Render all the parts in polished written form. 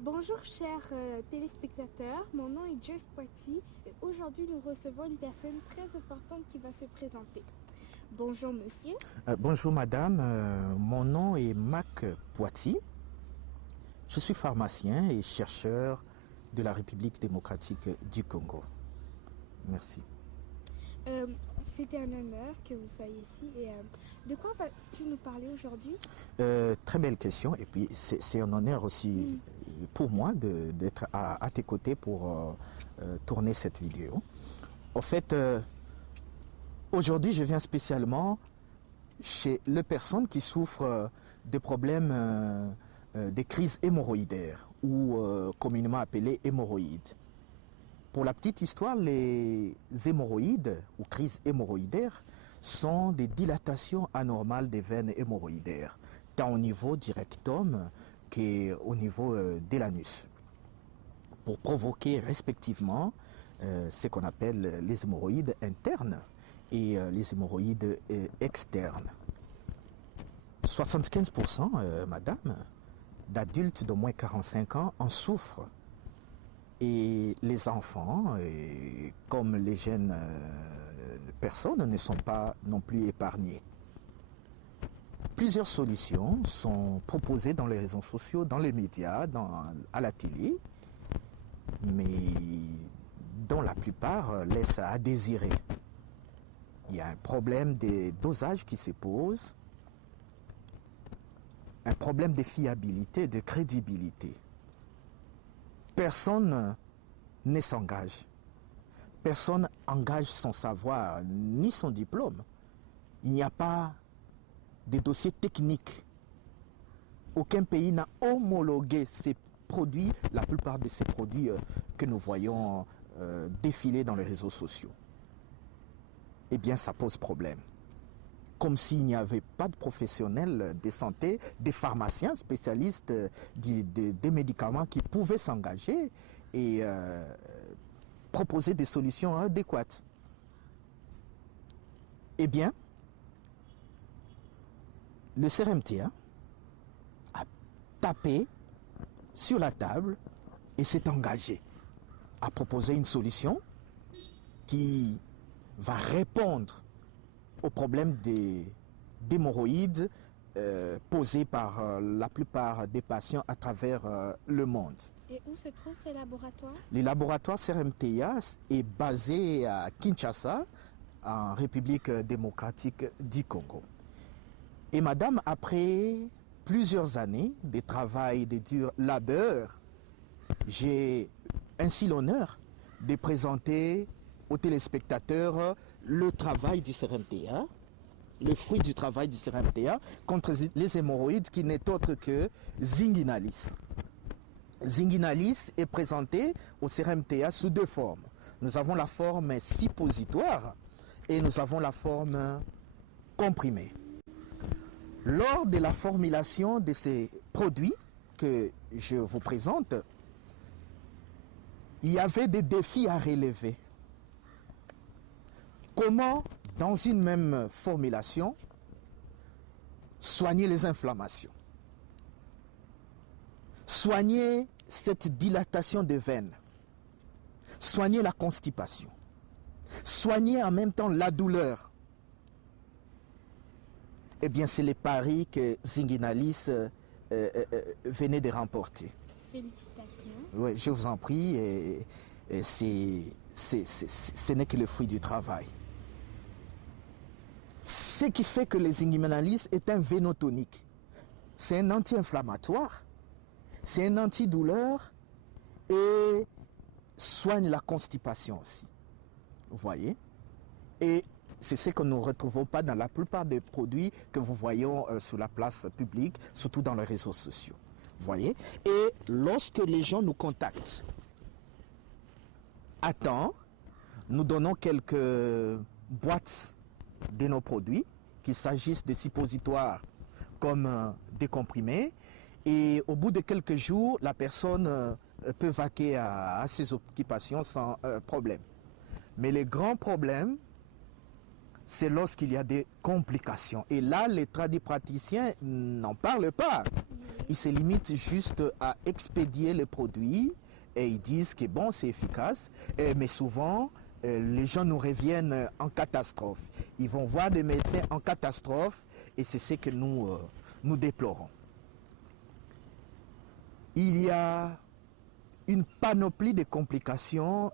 Bonjour chers téléspectateurs, mon nom est Joyce Poiti et aujourd'hui nous recevons une personne très importante qui va se présenter. Bonjour monsieur. Bonjour madame, mon nom est Mac Poiti. Je suis pharmacien et chercheur de la République démocratique du Congo. Merci. C'était un honneur que vous soyez ici et de quoi vas-tu nous parler aujourd'hui? Très belle question et puis c'est un honneur aussi pour moi d'être à tes côtés pour tourner cette vidéo. En fait, aujourd'hui je viens spécialement chez les personnes qui souffrent de problèmes des crises hémorroïdaires ou communément appelées hémorroïdes. Pour la petite histoire, les hémorroïdes ou crises hémorroïdaires sont des dilatations anormales des veines hémorroïdaires, tant au niveau du rectum qu'au niveau de l'anus, pour provoquer respectivement ce qu'on appelle les hémorroïdes internes et les hémorroïdes externes. 75%, madame, d'adultes d'au moins 45 ans en souffrent. Et les enfants, comme les jeunes personnes, ne sont pas non plus épargnés. Plusieurs solutions sont proposées dans les réseaux sociaux, dans les médias, à la télé, mais dont la plupart laissent à désirer. Il y a un problème des dosages qui se pose, un problème de fiabilité, de crédibilité. Personne ne s'engage. Personne engage son savoir ni son diplôme. Il n'y a pas de dossier technique. Aucun pays n'a homologué ces produits, la plupart de ces produits que nous voyons défiler dans les réseaux sociaux. Eh bien, ça pose problème. Comme s'il n'y avait pas de professionnels de santé, des pharmaciens spécialistes des médicaments qui pouvaient s'engager et proposer des solutions adéquates. Eh bien, le CRMTA a tapé sur la table et s'est engagé à proposer une solution qui va répondre au problème des hémorroïdes posés par la plupart des patients à travers le monde. Et où se trouve ce laboratoire? Le laboratoire CRMTA est basé à Kinshasa, en République démocratique du Congo. Et madame, après plusieurs années de travail, de dur labeur, j'ai ainsi l'honneur de présenter aux téléspectateurs le travail du CRMTA, le fruit du travail du CRMTA contre les hémorroïdes qui n'est autre que Zinguinalis. Zinguinalis est présenté au CRMTA sous deux formes. Nous avons la forme suppositoire et nous avons la forme comprimée. Lors de la formulation de ces produits que je vous présente, il y avait des défis à relever. Comment, dans une même formulation, soigner les inflammations, soigner cette dilatation des veines, soigner la constipation, soigner en même temps la douleur. Eh bien, c'est les paris que Zinguinalis venait de remporter. Félicitations. Oui, je vous en prie, ce n'est que le fruit du travail. Ce qui fait que le Zinguinalis est un vénotonique. C'est un anti-inflammatoire, c'est un antidouleur et soigne la constipation aussi. Vous voyez? Et c'est ce que nous ne retrouvons pas dans la plupart des produits que vous voyez sur la place publique, surtout dans les réseaux sociaux. Vous voyez? Et lorsque les gens nous contactent, à temps, nous donnons quelques boîtes de nos produits, qu'il s'agisse de suppositoires comme des comprimés, et au bout de quelques jours, la personne peut vaquer à ses occupations sans problème. Mais le grand problème, c'est lorsqu'il y a des complications. Et là, les tradipraticiens n'en parlent pas. Ils se limitent juste à expédier le produit et ils disent que bon, c'est efficace. Mais souvent, les gens nous reviennent en catastrophe. Ils vont voir des médecins en catastrophe et c'est ce que nous déplorons. Il y a une panoplie de complications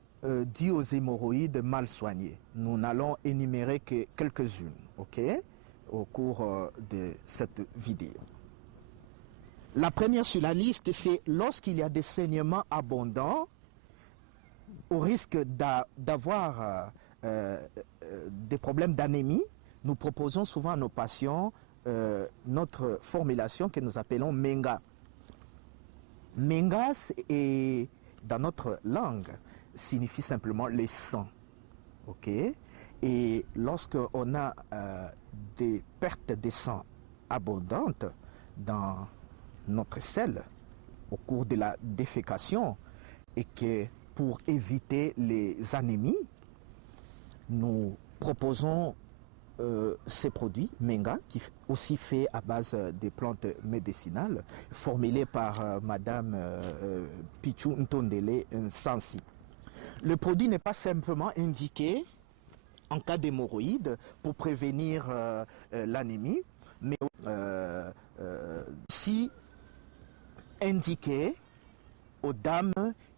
dues aux hémorroïdes mal soignées. Nous n'allons énumérer que quelques-unes, ok, au cours de cette vidéo. La première sur la liste, c'est lorsqu'il y a des saignements abondants, au risque d'avoir des problèmes d'anémie, nous proposons souvent à nos patients notre formulation que nous appelons Menga. Menga, dans notre langue, signifie simplement les sangs. Okay? Et lorsqu'on a des pertes de sang abondantes dans notre selle au cours de la défécation et que pour éviter les anémies, nous proposons ces produits, Menga, qui est aussi fait à base des plantes médicinales, formulées par Madame Pichu Ntondele Nsansi. Le produit n'est pas simplement indiqué en cas d'hémorroïdes pour prévenir l'anémie, mais aussi indiqué aux dames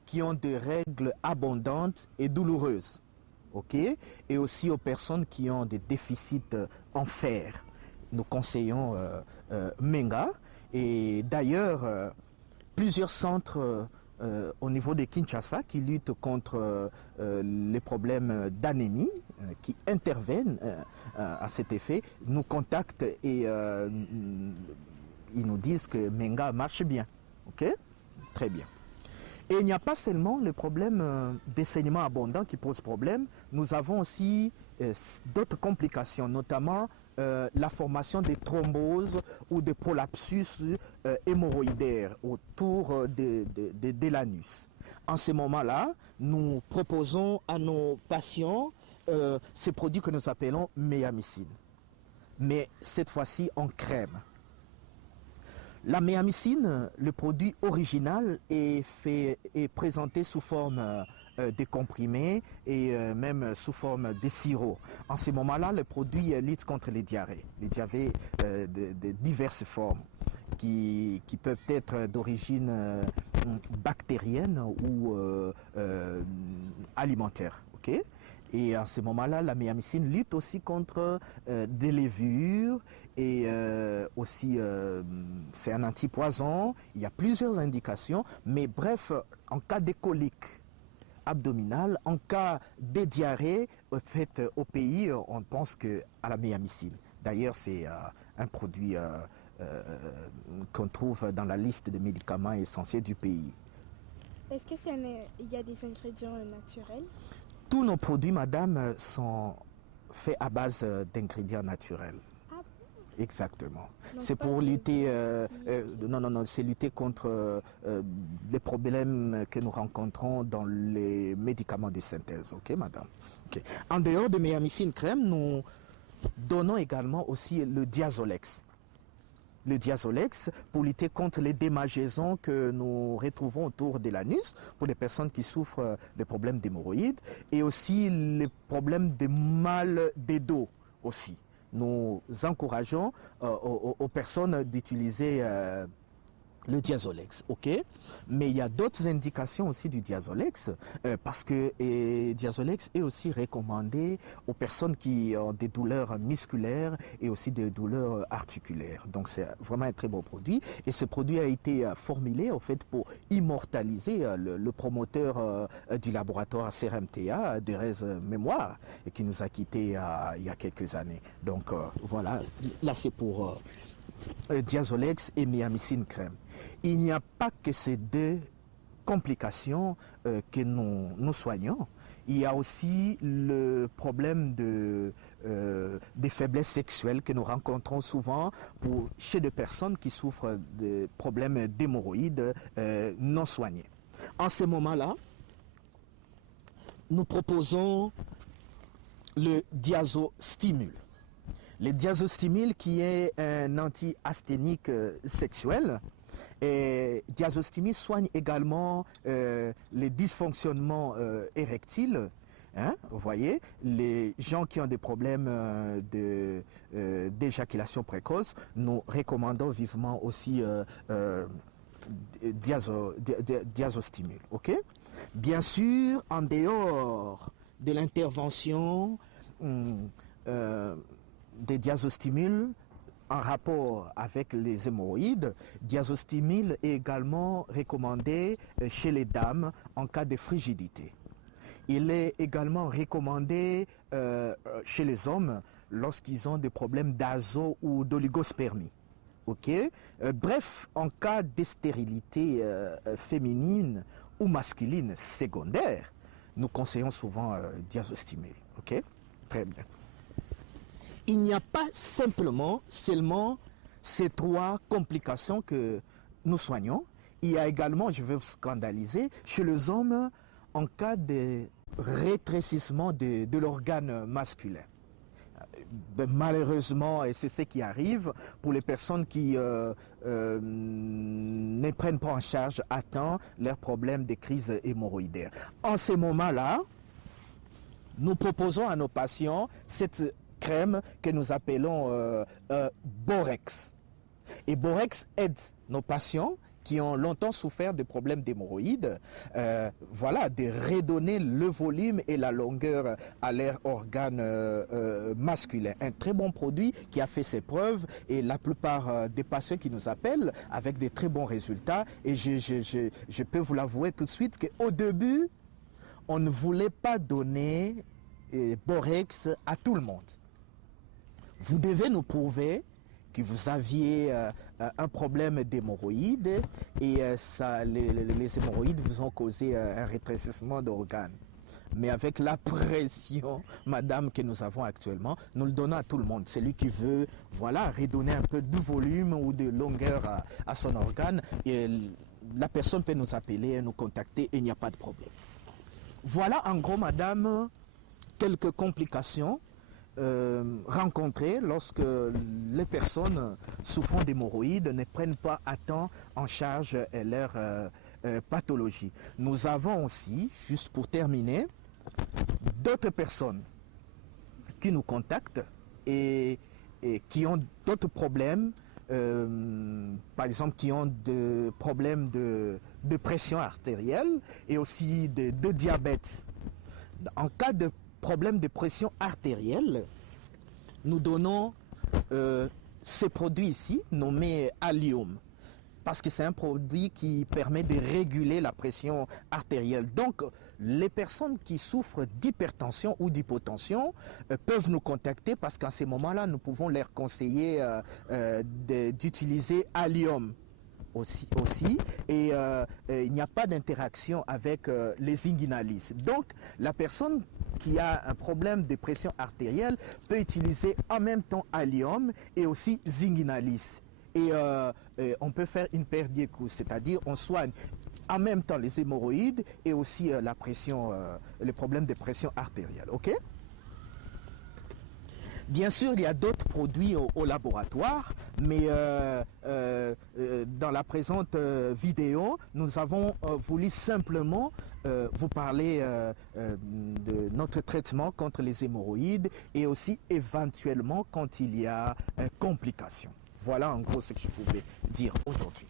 qui ont des règles abondantes et douloureuses. Okay? Et aussi aux personnes qui ont des déficits en fer. Nous conseillons Menga. Et d'ailleurs, plusieurs centres au niveau de Kinshasa qui luttent contre les problèmes d'anémie, qui interviennent à cet effet, nous contactent et ils nous disent que Menga marche bien. Okay? Très bien. Et il n'y a pas seulement le problème des saignements abondants qui pose problème, nous avons aussi d'autres complications, notamment la formation des thromboses ou des prolapsus hémorroïdaires autour de l'anus. En ce moment-là, nous proposons à nos patients ces produits que nous appelons méamycine, mais cette fois-ci en crème. La méamycine, le produit original, est présenté sous forme de comprimés et même sous forme de sirop. En ce moment-là, le produit lutte contre les diarrhées de diverses formes qui peuvent être d'origine bactérienne ou alimentaire. Okay? Et à ce moment-là, la méamycine lutte aussi contre des levures et aussi c'est un antipoison. Il y a plusieurs indications, mais bref, en cas de colique abdominale, en cas de diarrhée, en fait, au pays, on pense à la méamycine. D'ailleurs, c'est un produit qu'on trouve dans la liste des médicaments essentiels du pays. Est-ce qu'il y a des ingrédients naturels? Tous nos produits, madame, sont faits à base d'ingrédients naturels. Ah bon? Exactement. Donc c'est pour lutter, c'est lutter contre les problèmes que nous rencontrons dans les médicaments de synthèse. Ok, madame? Okay. En dehors de méamycine crème, nous donnons également aussi le Diazolex. Le Diazolex pour lutter contre les démangeaisons que nous retrouvons autour de l'anus pour les personnes qui souffrent de problèmes d'hémorroïdes et aussi les problèmes de mal des dos aussi. Nous encourageons aux personnes d'utiliser le Diazolex, ok? Mais il y a d'autres indications aussi du Diazolex parce que Diazolex est aussi recommandé aux personnes qui ont des douleurs musculaires et aussi des douleurs articulaires. Donc c'est vraiment un très bon produit et ce produit a été formulé en fait pour immortaliser le promoteur du laboratoire CRMTA, Thérèse Mémoire, et qui nous a quittés il y a quelques années. Donc voilà, là c'est pour Diazolex et méamycine crème. Il n'y a pas que ces deux complications que nous soignons. Il y a aussi le problème des faiblesses sexuelles que nous rencontrons souvent chez des personnes qui souffrent de problèmes d'hémorroïdes non soignés. En ce moment-là, nous proposons le diazostimule. Le diazostimule qui est un anti-asthénique sexuel. Et diazostimule soigne également les dysfonctionnements érectiles. Hein, vous voyez, les gens qui ont des problèmes d'éjaculation précoce, nous recommandons vivement aussi diazostimule. Okay? Bien sûr, en dehors de l'intervention des diazostimules en rapport avec les hémorroïdes, diazostimule est également recommandé chez les dames en cas de frigidité. Il est également recommandé chez les hommes lorsqu'ils ont des problèmes d'azo ou d'oligospermie. Okay? Bref, en cas de stérilité féminine ou masculine secondaire, nous conseillons souvent diazostimule. Okay? Très bien. Il n'y a pas seulement ces 3 complications que nous soignons. Il y a également, je vais vous scandaliser, chez les hommes en cas de rétrécissement de l'organe masculin. Malheureusement, et c'est ce qui arrive pour les personnes qui ne prennent pas en charge à temps leurs problèmes de crise hémorroïdaire. En ces moments-là, nous proposons à nos patients cette crème que nous appelons Borex. Et Borex aide nos patients qui ont longtemps souffert de problèmes d'hémorroïdes, voilà, de redonner le volume et la longueur à leur organe masculin. Un très bon produit qui a fait ses preuves et la plupart des patients qui nous appellent avec des très bons résultats. Et je peux vous l'avouer tout de suite qu'au début, on ne voulait pas donner Borex à tout le monde. Vous devez nous prouver que vous aviez un problème d'hémorroïdes et les hémorroïdes vous ont causé un rétrécissement d'organes. Mais avec la pression, madame, que nous avons actuellement, nous le donnons à tout le monde. Celui qui veut, voilà, redonner un peu de volume ou de longueur à son organe, et la personne peut nous appeler, nous contacter et il n'y a pas de problème. Voilà en gros, madame, quelques complications rencontrées lorsque les personnes souffrant d'hémorroïdes ne prennent pas à temps en charge leur pathologie. Nous avons aussi, juste pour terminer, d'autres personnes qui nous contactent et qui ont d'autres problèmes, par exemple qui ont des problèmes de pression artérielle et aussi de diabète. En cas de problème de pression artérielle, nous donnons ces produits ici, nommés Allium, parce que c'est un produit qui permet de réguler la pression artérielle. Donc, les personnes qui souffrent d'hypertension ou d'hypotension peuvent nous contacter parce qu'à ces moments-là, nous pouvons leur conseiller d'utiliser Allium aussi et il n'y a pas d'interaction avec les inguinalis. Donc, la personne qui a un problème de pression artérielle peut utiliser en même temps Allium et aussi Zinguinalis. Et on peut faire une paire d'écouts, c'est-à-dire on soigne en même temps les hémorroïdes et aussi la pression, le problème de pression artérielle. Ok? Bien sûr, il y a d'autres produits au laboratoire, mais dans la présente vidéo, nous avons voulu simplement vous parler de notre traitement contre les hémorroïdes et aussi éventuellement quand il y a complications. Voilà en gros ce que je pouvais dire aujourd'hui.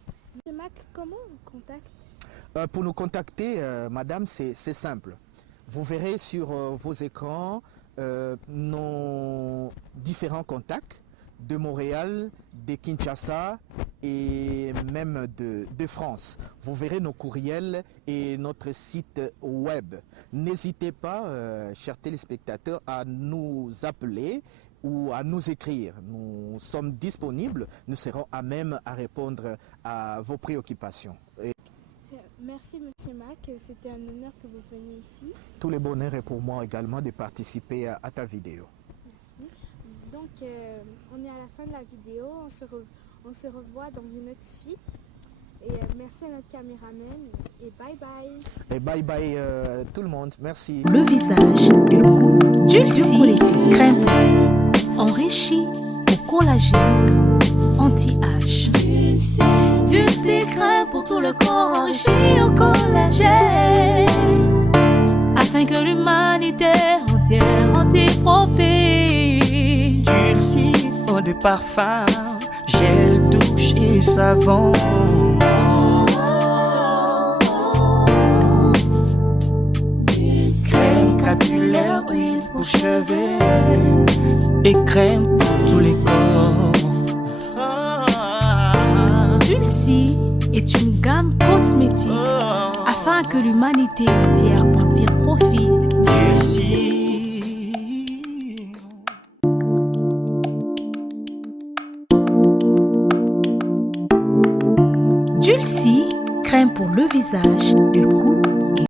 M. Mac, comment on vous contacte? Pour nous contacter, madame, c'est simple. Vous verrez sur vos écrans nos différents contacts de Montréal, de Kinshasa et même de France. Vous verrez nos courriels et notre site web. N'hésitez pas, chers téléspectateurs, à nous appeler ou à nous écrire. Nous sommes disponibles, nous serons à même à répondre à vos préoccupations. Merci M. Mac, c'était un honneur que vous veniez ici. Tout le bonheur est pour moi également de participer à ta vidéo. Merci. Donc on est à la fin de la vidéo, on se revoit dans une autre suite Et merci à notre caméraman. Et bye bye. Et bye bye tout le monde. Merci. Le visage, le goût, Dulcie, crème enrichi au collagène, anti-âge. Dulcie crème pour tout le corps enrichi au collagène, afin que l'humanité entière en tire profit. Dulcie, eau de parfum, gel, douche et savon. Crème capillaire, huile pour cheveux et crème pour tous les corps. Dulcie est une gamme cosmétique afin que l'humanité entière en tire profit. Dulcie. Dulcie, crème pour le visage, le cou